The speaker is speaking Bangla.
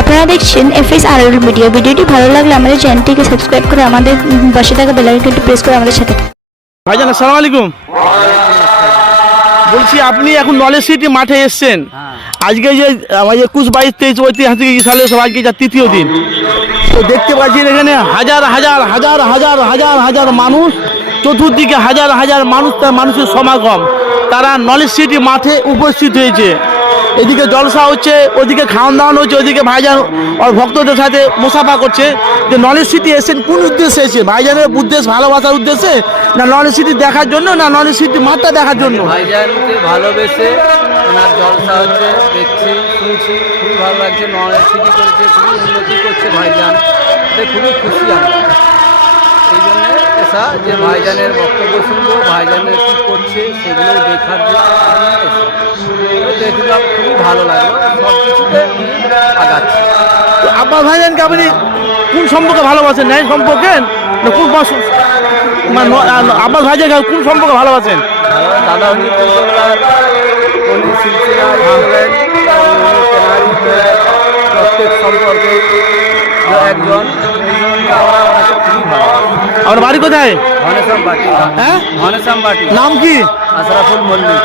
আপনারা দেখছেন FSRL মিডিয়া। ভিডিওটি ভালো লাগলে আমাদের চ্যানেলটিকে সাবস্ক্রাইব করে আমাদের পাশে থাকা বেল আইকনটি প্রেস করে আমাদের সাথে। ভাইজান আসসালামু আলাইকুম। বলছি আপনি এখন নলেজ সিটি মাঠে এসছেন, আজকে যে 21, 22, 23 ঐতিহাসিক সালে আজকে যা তৃতীয় দিন, তো দেখতে পাচ্ছেন এখানে হাজার হাজার হাজার হাজার হাজার হাজার মানুষ, চতুর্দিকে হাজার হাজার মানুষ, তার মানুষের সমাগম, তারা নলেজ সিটি মাঠে উপস্থিত হয়েছে। এদিকে জলসা হচ্ছে, ওদিকে খাওয়ান দাওয়ান হচ্ছে, ওদিকে ভাইজান আর ভক্তদের সাথে মুসাফা করছে। যে নলেজ সিটি এসেছেন কোন উদ্দেশ্যে এসেছে? ভাইজানের উদ্দেশ্য ভালোবাসার উদ্দেশ্যে, না নলেজ সিটি দেখার জন্য, না নলেজ সিটি মাঠটা দেখার জন্য? ভাইজানকে ভালোবেসে ওনার জলসা হচ্ছে, দেখছি শুনছি, খুবই ভালো লাগছে। নলেজ সিটি করেছে, খুবই উন্নতি করছে ভাইজান, এতে খুবই খুশি আমরা। এই জন্যে এসা যে ভাইজানের বক্তব্য শুনবো, ভাইজানের কী করছে সেগুলো দেখার জন্য দেখলাম, খুবই ভালো লাগলো। সব কিছুতে আগাচ্ছে। তো আব্বাস ভাইজানকে আপনি কোন সম্পর্কে ভালোবাসেন? ন্যায় সম্পর্কে না কোন আব্বাস ভাইজানকে কোন সম্পর্কে ভালোবাসেন? দাদা উনি কলকাতার উনি শিল্পীরা প্রত্যেক সম্পর্কে একজন। আমরা ওনাকে খুবই ভালো। আমার বাড়ি কোথায়? ঘনেশ্যাম পার্টি। হ্যাঁ, ঘনেশ্যাম পার্টি। নাম কি? আশরাফুল মল্লিক।